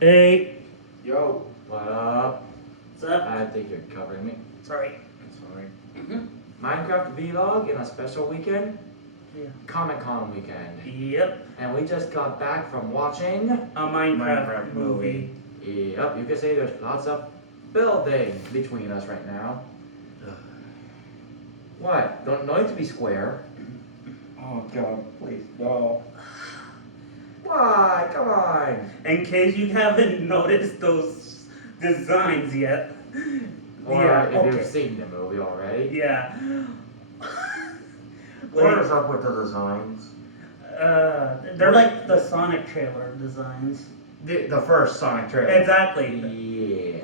Hey, Yo, what up? what's up? I think you're covering me. Sorry. Sorry. Mm-hmm. Minecraft vlog in a special weekend, Yeah. Comic-Con weekend. Yep. And we just got back from watching. A Minecraft movie. Yep, you can say there's lots of building between us right now. What? Don't know it to be square. Oh God, please no. Why? Come on. In case you haven't noticed those designs yet. Or Yeah, if okay. you've seen the movie already. Yeah. What is up with the designs? They're like the Sonic trailer designs. The first Sonic trailer. Exactly. Yeah.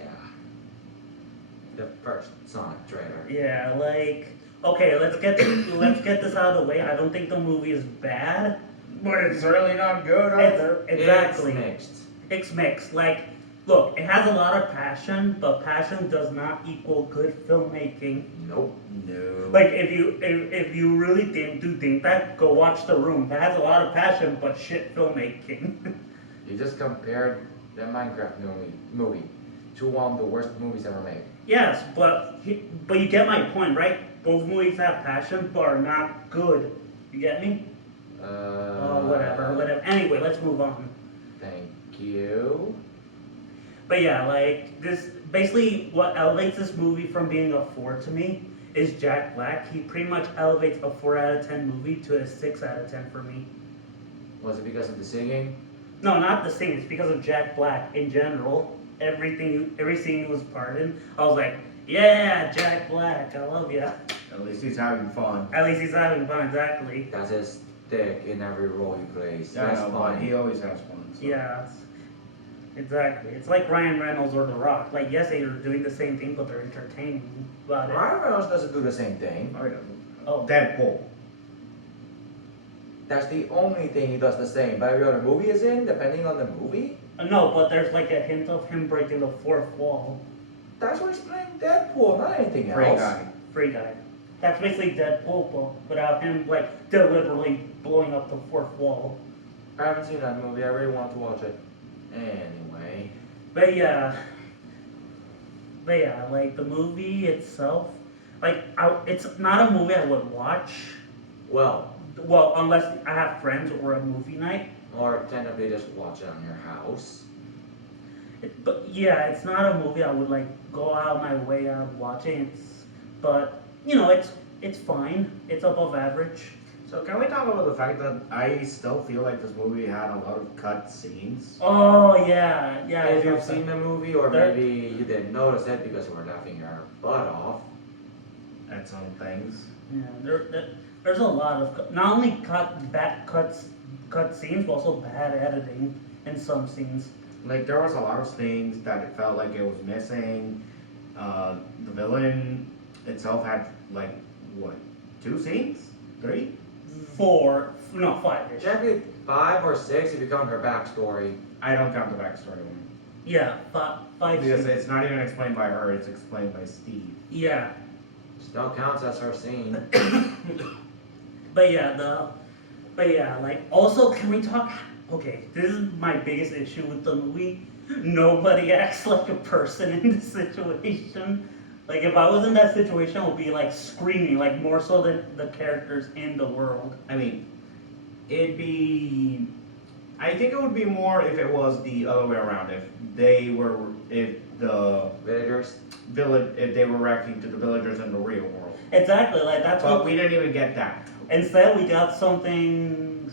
The first Sonic trailer. Yeah, like okay, let's get this out of the way. I don't think the movie is bad. But it's certainly not good It's- either. exactly. It's mixed. It's mixed. Like, look, it has a lot of passion, but passion does not equal good filmmaking. Nope. No. Like, if you really think that, go watch The Room. That has a lot of passion, but shit filmmaking. You just compared the Minecraft movie to one of the worst movies ever made. Yes, but you get my point, right? Both movies have passion, but are not good. You get me? Whatever. Anyway, let's move on. Thank you. But yeah, like this, basically what elevates this movie from being a 4 to me is Jack Black. He pretty much elevates a 4 out of 10 movie to a 6 out of 10 for me. Was it because of the singing? No, not the same. It's because of Jack Black in general. Every scene he was part in, I was like, yeah, Jack Black, I love ya. At least he's having fun. At least he's having fun, exactly. That's his stick in every role he plays. Yeah, That's no, but fun. he always has fun. So. Yeah, exactly. It's like Ryan Reynolds or The Rock. Like, yes, they're doing the same thing, but they're entertaining about it. Ryan Reynolds doesn't do the same thing. I don't. Oh. Deadpool. That's the only thing he does the same. But every other movie is in, depending on the movie. No, but there's like a hint of him breaking the fourth wall. That's why he's playing Deadpool, not anything Free else. guy. Free guy. That's basically Deadpool, but without him like deliberately blowing up the fourth wall. I haven't seen that movie. I really want to watch it. Anyway. But yeah, like the movie itself, like it's not a movie I would watch. Well, Unless I have friends or a movie night. or technically just watch it on your house. But yeah, it's not a movie I would like go out my way out watching. But you know, it's fine. It's above average. So can we talk about the fact that I still feel like this movie had a lot of cut scenes? Oh yeah. If I you've know seen that. the movie, or There- maybe you didn't notice it because you were laughing your butt off. At some things. Yeah, there's a lot of not only cut scenes, but also bad editing in some scenes. Like there was a lot of things that it felt like it was missing. The villain itself had like what, 2 scenes? 3? 5 ish. Technically 5 or 6 if you count her backstory. I don't count the backstory one. Yeah, five Because scenes. it's not even explained by her, it's explained by Steve. Yeah, Still counts as her scene. but yeah, like also can we talk? Okay, this is my biggest issue with the movie. Nobody acts like a person in this situation. Like if I was in that situation, I would be like screaming, like more so than the characters in the world. I mean, I think it would be more if it was the other way around. If the Villagers. if they were reacting to the villagers in the real world. Exactly, like that's But what we didn't even get that. Instead, we got something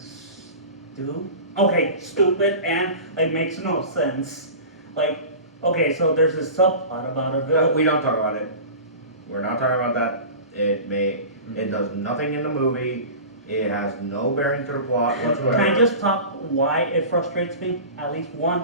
stupid and like makes no sense. Like, okay, so there's this subplot about a village. We don't talk about it. We're not talking about that. It does nothing in the movie. It has no bearing to the plot whatsoever. Can I just talk why it frustrates me? At least one.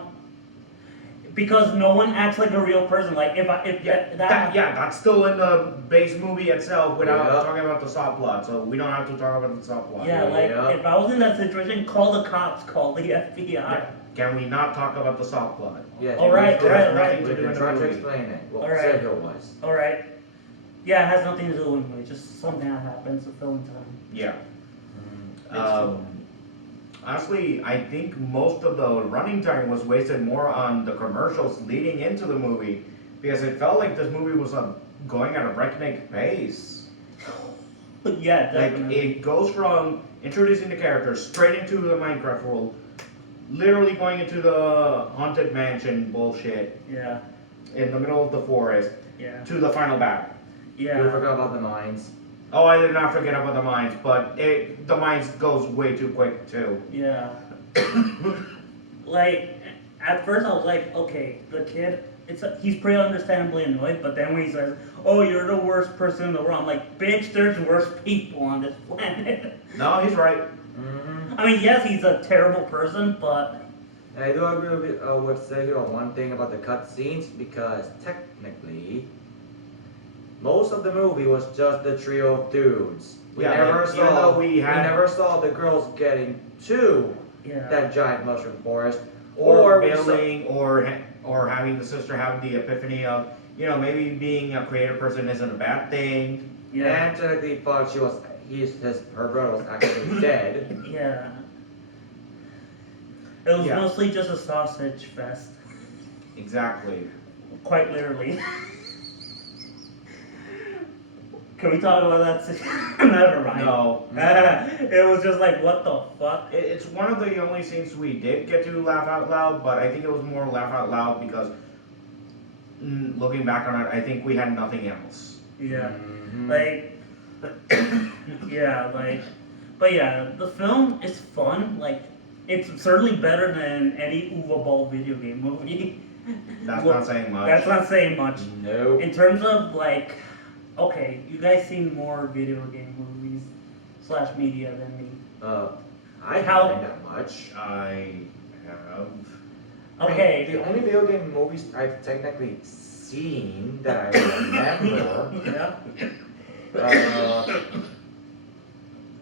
Because no one acts like a real person. Like That's still in the base movie itself without Yeah. talking about the subplot. So we don't have to talk about the subplot. yeah, like Yeah. if I was in that situation, call the cops, call the FBI. Yeah. Can we not talk about the subplot? Yeah, All right, we- all right, nothing right. to We do can in the try to movie. explain it. What All right. Sergio was. All right. Yeah, it has nothing to do with me. Just something that happens to film time. Yeah. Mm. Um, Honestly, I think most of the running time was wasted more on the commercials leading into the movie because it felt like this movie was going at a breakneck pace. Yeah, Like definitely. it goes from introducing the characters straight into the Minecraft world, literally going into the haunted mansion bullshit Yeah, in the middle of the forest yeah, to the final battle. You yeah. forgot about the mines. Oh, I did not forget about the mines, but the mines goes way too quick too. Yeah. Like, at first I was like, okay, the kid, he's pretty understandably annoyed, but then when he says, oh, you're the worst person in the world, I'm like, bitch, there's worse people on this planet. No, he's right. Mm-hmm. I mean, yes, he's a terrible person, but, And I do agree with Sergio on one thing about the cutscenes because technically, most of the movie was just the trio of dudes. We Yeah, never like, even though saw. we had- never saw the girls getting to yeah. that giant mushroom forest, Or we saw- building, or having the sister have the epiphany of, maybe being a creative person isn't a bad thing. Yeah, And technically thought her brother was actually dead. yeah. It was Yeah. mostly just a sausage fest, Exactly. quite literally. Can we talk about that? Never mind. No, It was just like, what the fuck? it's one of the only scenes we did get to laugh out loud, but I think it was more laugh out loud because looking back on it, I think we had nothing else. Yeah, Mhm. like, yeah, like, but yeah, the film is fun. Like, it's certainly better than any Uwe Ball video game movie. That's Well, not saying much. That's not saying much. Nope. In terms of like, okay, you guys seen more video game movies / media than me. I How- haven't that much. I have. I mean, Okay. the only video game movies I've technically seen that I remember, Yeah.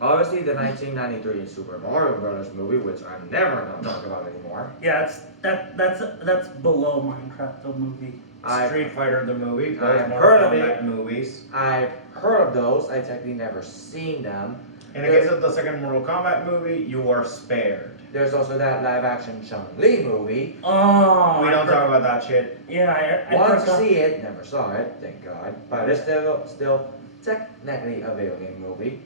obviously the 1993 Super Mario Brothers movie, which I'm never gonna talk about anymore. Yeah, that's below Minecraft the movie. I've, Street Fighter the movie, I've those Mortal heard of Kombat it. movies. I've heard of those. I technically never seen them. In the case of the second Mortal Kombat movie, you are spared. There's also that live-action Chun-Li movie. Oh, We I don't for- talk about that shit. Yeah, I Want to forgot. see it? Never saw it. Thank God. But it's still technically a video game movie.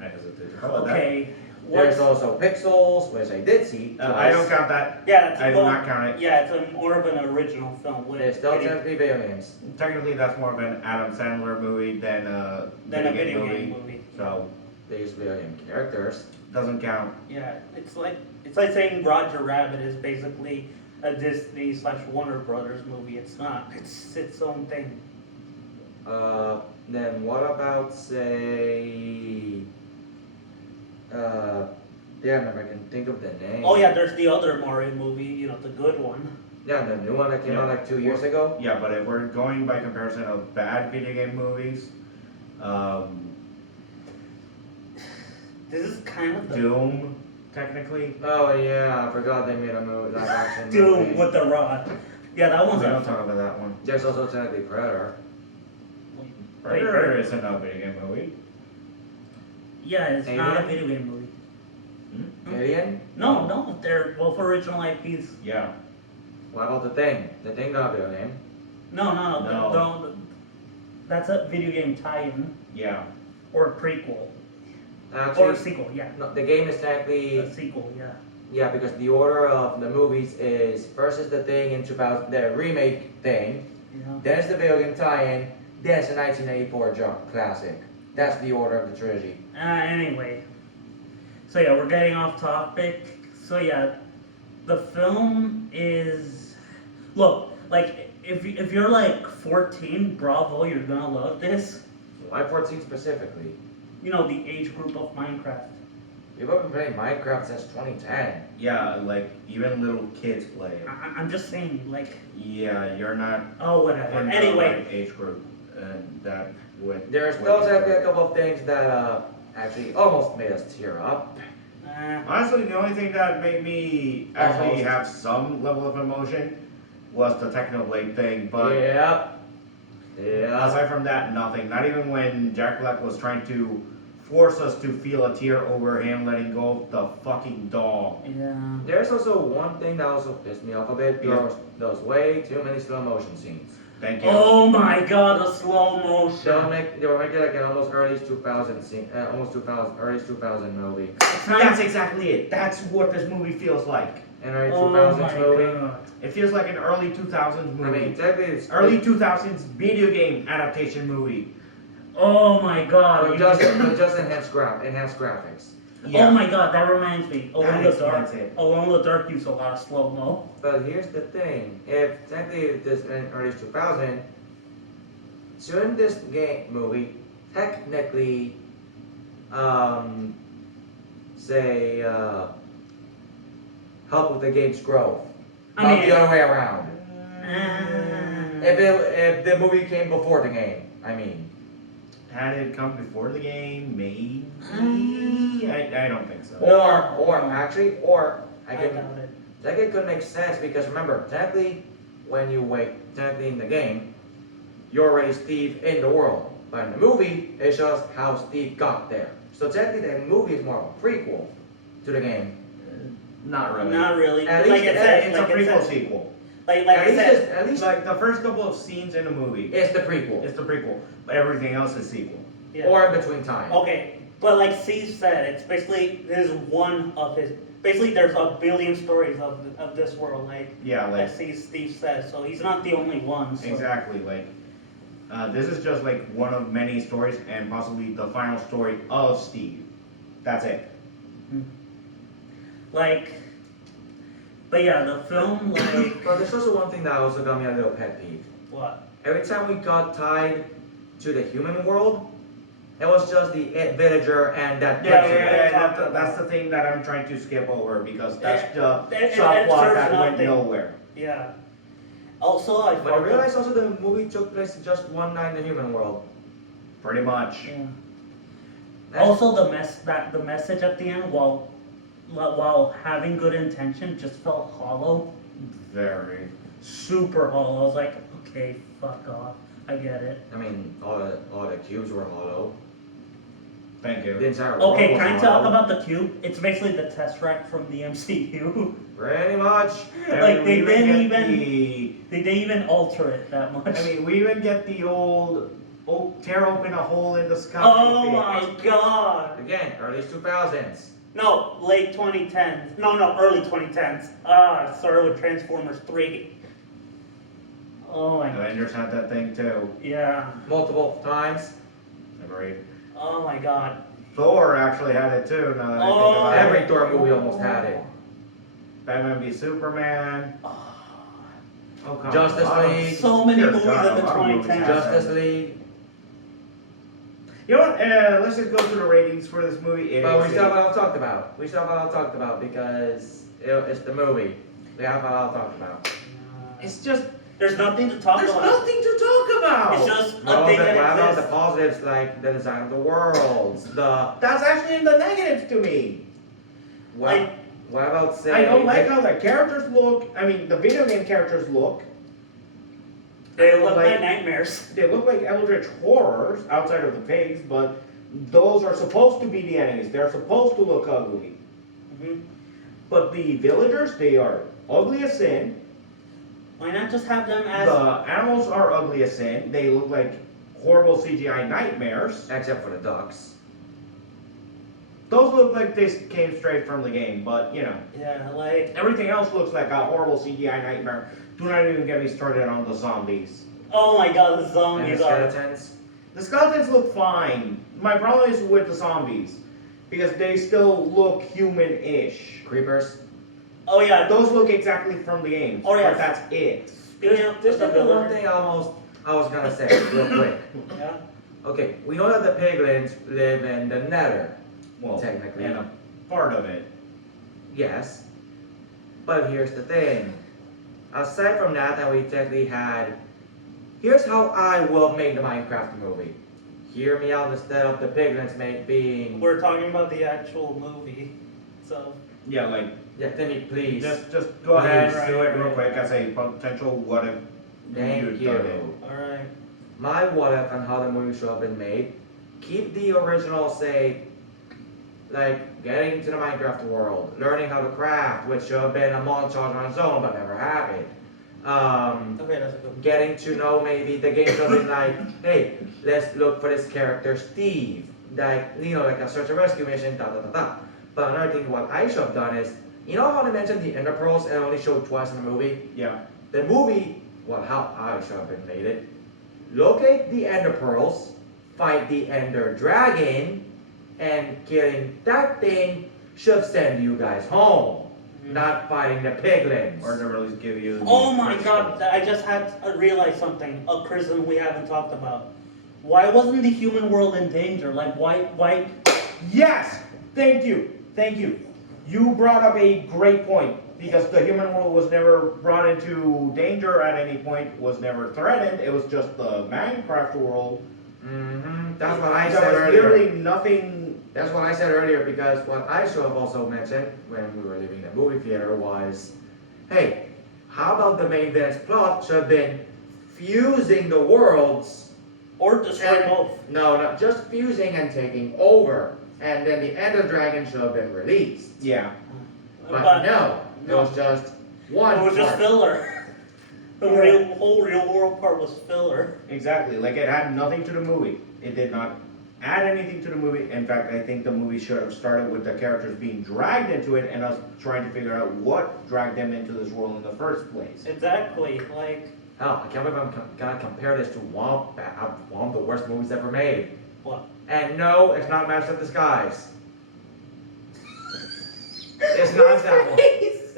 I hesitate to call it Okay, There's what's also Pixels, which I did see. that. I don't twice. count that. yeah? It's I do well, not count it. Yeah, it's a more of an original film. With They're still any- technically video games. Technically, that's more of an Adam Sandler movie than a than a video game movie. So They use video game characters. doesn't count. Yeah, it's like saying Roger Rabbit is basically a Disney / Warner Brothers movie. It's not. It's its own thing. Then what about say? Damn, if I can think of the name. Oh yeah, there's the other Mario movie. You know, the good one. Yeah, the new one that came out Yeah. like 2 years ago. Yeah, but if we're going by comparison of bad video game movies, This is kind of the Doom, technically. Oh yeah, I forgot they made a movie live action. Doom movie. with the Rock. Yeah, that We one's don't a talk about that one. There's also technically Predator. Predator isn't a video game movie. Yeah, it's not a Alien? video game movie. Alien. No, they're both original IPs. Yeah. What about the Thing? The Thing not a video game. No, No. that's a video game tie-in Yeah. or a prequel or Actually, a sequel. Yeah, no, the game is technically a sequel. Yeah. yeah, because the order of the movies is first is the Thing in 2000, the remake Thing, Yeah. then it's the video game tie-in, then it's the 1984 classic. That's the order of the trilogy. Anyway, so yeah, we're getting off topic. So yeah, the film is look like if you're like 14, bravo, you're gonna love this. Why 14 specifically? You know the age group of Minecraft. People have been playing Minecraft since 2010. Yeah, like even little kids play it. I'm just saying, like, Yeah, you're not oh whatever. in the Anyway, right age group, and that would. There's still technically a couple of things that actually almost made us tear up. Honestly, the only thing that made me actually Almost. have some level of emotion was the Technoblade thing, but Yep. Yeah. aside from that, nothing. Not even when Jack Black was trying to force us to feel a tear over him letting go of the fucking dog. Yeah. There's also one thing that also pissed me off a bit. Yeah. There was way too many slow motion scenes. Thank you. Oh my god, the slow motion. They were making like an almost early 2000 scene, almost 2000 early 2000 movie, It's not That's exactly it. That's what this movie feels like. an early Oh 2000s my movie. god. It feels like an early 2000s I movie. mean, technically it's Early 2000s video game adaptation movie. Oh my god. but you just enhanced graphics. Oh my god, that reminds me. Alone That the Dark. explains it. Alone the Dark used a lot of slow mo. But here's the thing: if technically this in early 2000, during this game movie, technically, say help with the game's growth, I not mean- the other way around. Uh, If the movie came before the game, I mean, Had it come before the game, maybe. I don't think so. or I I can doubt it. Like it could make sense because remember, technically, when you wait, technically in the game, you're already Steve in the world. But in the movie, it's just how Steve got there. So technically, the movie is more of a prequel to the game. Not really. Not really. At Like least I said, It's like a I prequel said, sequel. like at I least, said. at least Like the first couple of scenes in the movie, it's the prequel, it's the prequel. Everything else is sequel. Yeah. or in between time. Okay, but like Steve said, it's basically this is one of his. Basically, there's a billion stories of this world, like Yeah, like Steve says. So he's not the only one. So. exactly. Like this is just like one of many stories, and possibly the final story of Steve. That's it. Like, but yeah, the film like But there's also one thing that also got me a little pet peeve. what? Every time we got tied to the human world, it was just the villager and that picture. That's the thing that I'm trying to skip over because that's the It subplot serves that went nothing. nowhere. Yeah. Also, I But I felt realized also the movie took place just one night in the human world. Pretty much. Yeah. That's- Also, the message at the end, while having good intention, just felt hollow, Very. super hollow. I was like, okay, fuck off. I get it. I mean, all the cubes were hollow. Thank The you. entire world Okay, was can I talk hollow. about the cube? It's basically the Tesseract from the MCU. Pretty much. Like, they we didn't get even- the- They didn't even alter it that much. I mean, we even get the old tear open a hole in the sky. Oh thing. my god! Again, early 2000s. No, late 2010s. No, early 2010s. Started with Transformers 3. Oh my god. Avengers had that thing too. Yeah. Multiple times. Agreed. Oh my god. Thor actually had it too. Now that I Oh. think about it. Every Thor movie almost had it. Batman v Superman. Oh. Oh, come Justice on. League. So many Dear movies God, in the a lot of movies 2010s. have Justice League. You know what? Let's just go through the ratings for this movie. It But we is still have a- a lot to talk about. We still have a lot to talk about because it's the movie. We have a lot to talk about. It's just There's nothing to talk there's about. nothing to talk about. It's just a Well, thing what that about the exists. positives like the design of the worlds? That's actually in the negatives to me. What, Like- what about say? I don't like how the characters look. I mean, the video game characters look. They look like- like nightmares. They look like eldritch horrors outside of the pigs, but those are supposed to be the enemies. They're supposed to look ugly. Mhm. But the villagers, they are ugly as sin. Why not just have them as? The animals are ugly as sin. They look like horrible CGI nightmares. Except for the ducks. Those look like they came straight from the game, but you know, Yeah, like. everything else looks like a horrible CGI nightmare. Do not even get me started on the zombies. Oh my god, the And the zombies are. skeletons. The skeletons look fine. My problem is with the zombies because they still look human-ish. Creepers. Oh yeah. Those look exactly from the game, Oh, yeah. but that's it. Speaking of There's the definitely one villain- thing I was gonna say real quick. Yeah. Okay, we know that the piglins live in the Nether. Well, Technically. and a part of it. Yes. But here's the thing. Aside from that we technically had. Here's how I will make the Minecraft movie. Hear me out instead of the piglins being. We're talking about the actual movie, so. Yeah, like Yeah, Timmy, please. just go ahead, Right, do it right, real right. quick as a potential what if Thank you'd you. done it. All right. My what if and how the movie should have been made keep the original, say, like getting to the Minecraft world, learning how to craft, which should have been a montage on its own, but never happened. Okay, that's a good. Getting to know maybe the game should have been like, hey, let's look for this character Steve, like like a search and rescue mission, da da da da. But another thing, what I should have done is, you know how they mentioned the Ender Pearls and only showed twice in the movie? Yeah. The movie, well, how I should have been made it. Locate the Ender Pearls, fight the Ender Dragon, and killing that thing should send you guys home. Not fighting the piglins. Or they'll at least give you. Oh my god, I just had to realize something. A criticism we haven't talked about. Why wasn't the human world in danger? Like, why? Yes! Thank you. Thank you. You brought up a great point. Because the human world was never brought into danger at any point, was never threatened. It was just the Minecraft world. That's what I There said was earlier. literally nothing. That's what I said earlier because what I should have also mentioned when we were leaving the movie theater was, hey, how about the main villain's plot should have been fusing the worlds. Or destroy and- both. No, not just fusing and taking over. And then the Ender Dragon should have been released. Yeah. But no, it was just one It was just part. filler. The whole real world part was filler. Exactly. Like it had nothing to the movie. It did not add anything to the movie. In fact, I think the movie should have started with the characters being dragged into it and us trying to figure out what dragged them into this world in the first place. Exactly. Like, Hell, I can't believe I'm gonna compare this to one of the worst movies ever made. what? And no, it's not Master of Disguise. It's not that one.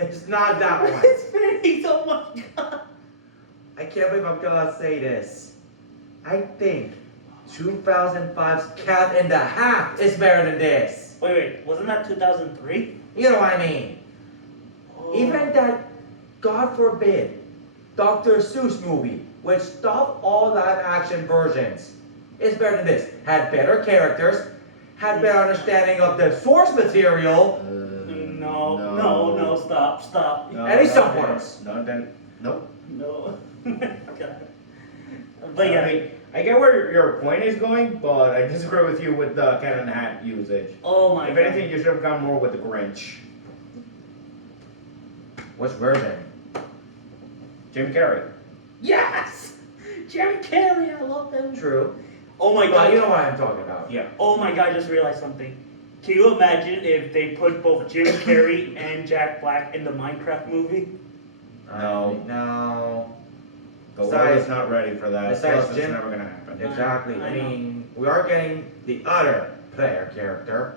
It's not that one. His face, oh my god. I can't believe I'm gonna say this. I think 2005's Cat in the Hat is better than this. Wait, wasn't that 2003? You know what I mean? Oh. Even that, God forbid, Dr. Seuss movie, which stopped all live action versions, is better than this. Had better characters, had better understanding of the source material. No, stop. No, At least no, some then- parts. No, then, nope. No. God. But I yeah. mean, I get where your point is going, but I disagree with you with the cat in the hat usage. Oh my If god. anything, you should have gone more with the Grinch. Which version? Jim Carrey. Yes! Jim Carrey, I love him. True. Oh my But god. you know what I'm talking about. Yeah. Oh my god, I just realized something. Can you imagine if they put both Jim Carrey and Jack Black in the Minecraft movie? No. No. The world Besides- is not ready for that. besides Plus, it's Jim- never gonna happen. Exactly. I I know. mean, we are getting the other player character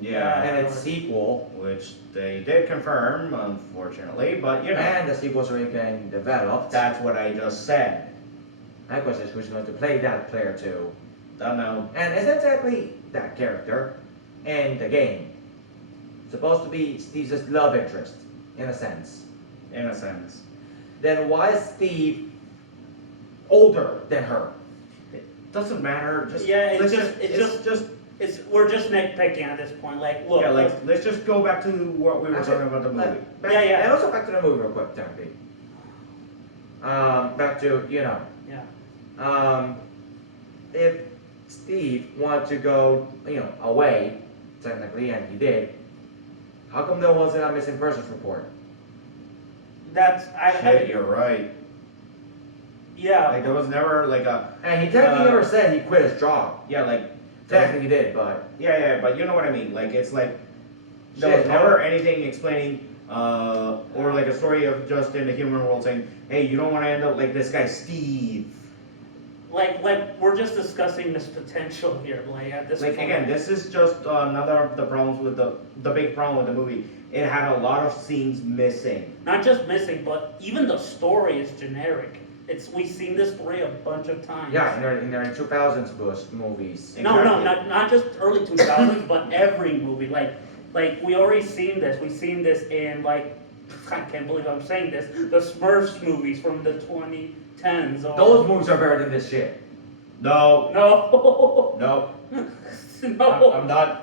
Yeah. and its sequel, Which they did confirm, unfortunately, but you know, and the sequel's already getting developed. that's what I just said. My question is who's going to play that player too? Don't know. And is exactly that character in the game supposed to be Steve's love interest, in a sense? In a sense. Then why is Steve older than her? Doesn't matter. Just Yeah, it's let's just- it's just We're just nitpicking at this point. Like, look. yeah. Let's just go back to what we were Actually, talking about the movie. Back, Yeah, yeah. And also back to the movie real quick, Timothy. Back to, Yeah. If Steve wanted to go, away, technically, and he did, how come there wasn't a missing persons report? That's Shit, you're right. yeah. Like there was never like a And he technically never said he quit his job. yeah like Technically he did, but yeah, but you know what I mean. Like it's like there Shit, was never anything explaining or like a story of just in the human world saying, hey, you don't want to end up like this guy Steve. Like we're just discussing this potential here. Like at this Like point. again, this is just another of the problems with the big problem with the movie. It had a lot of scenes missing. Not just missing, but even the story is generic. We've seen this story a bunch of times. yeah, in their 2000s movies. No, Exactly. not just early 2000s, but every movie. Like we already seen this. We've seen this in like I can't believe I'm saying this. The Smurfs movies from the 2010s. Or, Those movies are better than this shit. No, No. no, No. I'm not.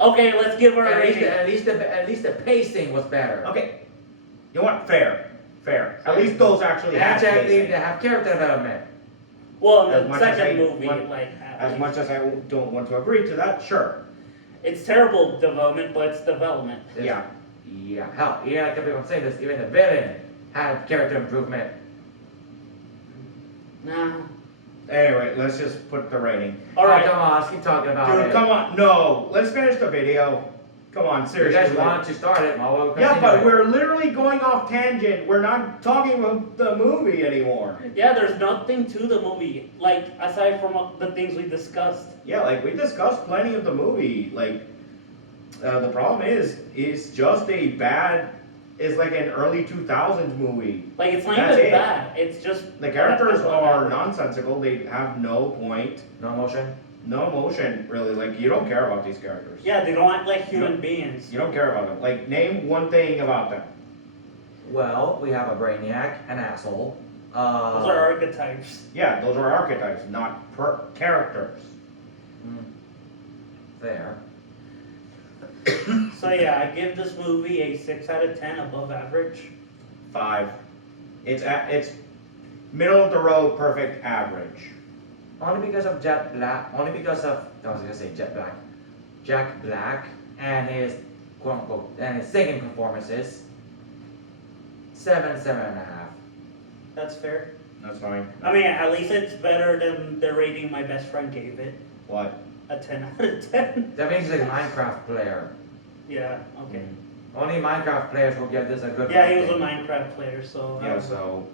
Okay, let's give her a At least, rating. at least the pacing was better. Okay, you want fair. At least those actually And had technically they pacing. have character development. Well, As the much as second I movie, want- like at As least. much as I don't want to agree to that, sure. It's terrible development, but it's development. Yeah. Yeah, hell, yeah, I kept on saying this, even the villain had character improvement. Nah. Anyway, let's just put the rating. All right. Oh, come on, let's keep talking about Dude, it. come on. No, let's finish the video. Come on, You seriously. guys want to start it, well, we'll Yeah, continue but it. we're literally going off tangent. We're not talking about the movie anymore. Yeah, there's nothing to the movie, like aside from the things we discussed. Yeah, like we discussed plenty of the movie. Like, the problem is, it's just a bad. It's like an early 2000s movie. Like it's not That's even it. bad. It's just The characters that's what are happened. nonsensical. They have no point, No emotion? no emotion, really. Like, you don't care about these characters. Yeah, they don't act like human beings. You don't care about them. Like, name one thing about them. Well, we have a brainiac, an asshole. Those are archetypes. Yeah, those are archetypes, not characters. There. So yeah, I give this movie a 6 out of 10, above average. 5. It's middle of the road, perfect average. Only because of Jet Black, only because of, I was gonna say Jet Black, Jack Black and his quote unquote, and his singing performances. 7.5. That's fair. That's fine. I mean, at least it's better than the rating my best friend gave it. What? A 10 out of 10. That means he's a Minecraft player. Yeah, okay. Only Minecraft players will give this a good Yeah, he was a rating. Minecraft player, so. Yeah, so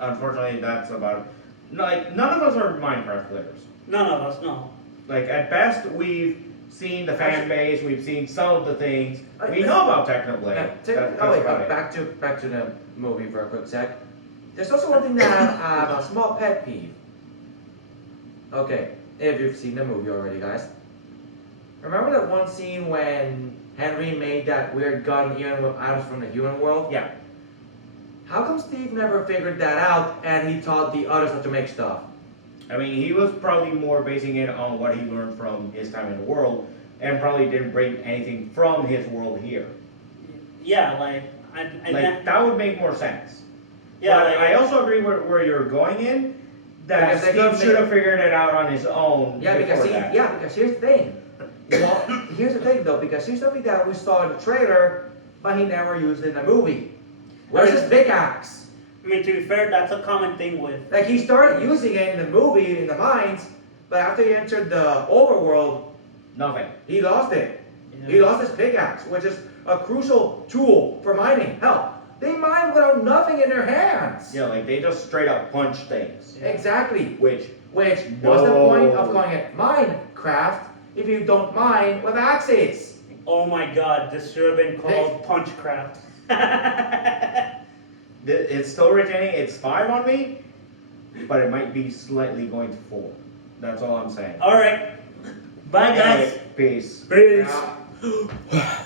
unfortunately that's about like none of us are Minecraft players. None of us, no. Like at best we've seen the fan base, we've seen some of the things. We know about Technoblade. Now, That's oh wait, about it. back to the movie for a quick sec. There's also one thing that I have a small pet peeve. Okay, if you've seen the movie already, guys. Remember that one scene when Henry made that weird gun even with items from the human world? Yeah. How come Steve never figured that out and he taught the others how to make stuff? I mean, he was probably more basing it on what he learned from his time in the world, and probably didn't bring anything from his world here. Yeah, like, Like that would make more sense. yeah, But like, I also agree where you're going in. That Because they don't Steve should have figured it out on his own. Yeah, because before that. because here's the thing. Well, here's the thing though, because here's something that we saw in the trailer, but he never used in the movie. Where's his pickaxe? I mean, to be fair, that's a common thing with. Like he started using it in the movie in the mines, but after he entered the overworld, Nothing. he lost it. You know, He lost his pickaxe, which is a crucial tool for mining. Hell, they mine without nothing in their hands. Yeah, like they just straight up punch things. Exactly. Which Which was the point of No. calling it Minecraft if you don't mine with axes? Oh my god, this should have been called Punchcraft. it's still retaining. It's 5 on me, but it might be slightly going to 4. That's all I'm saying. Alright. Bye, guys. Peace. Peace. Yeah.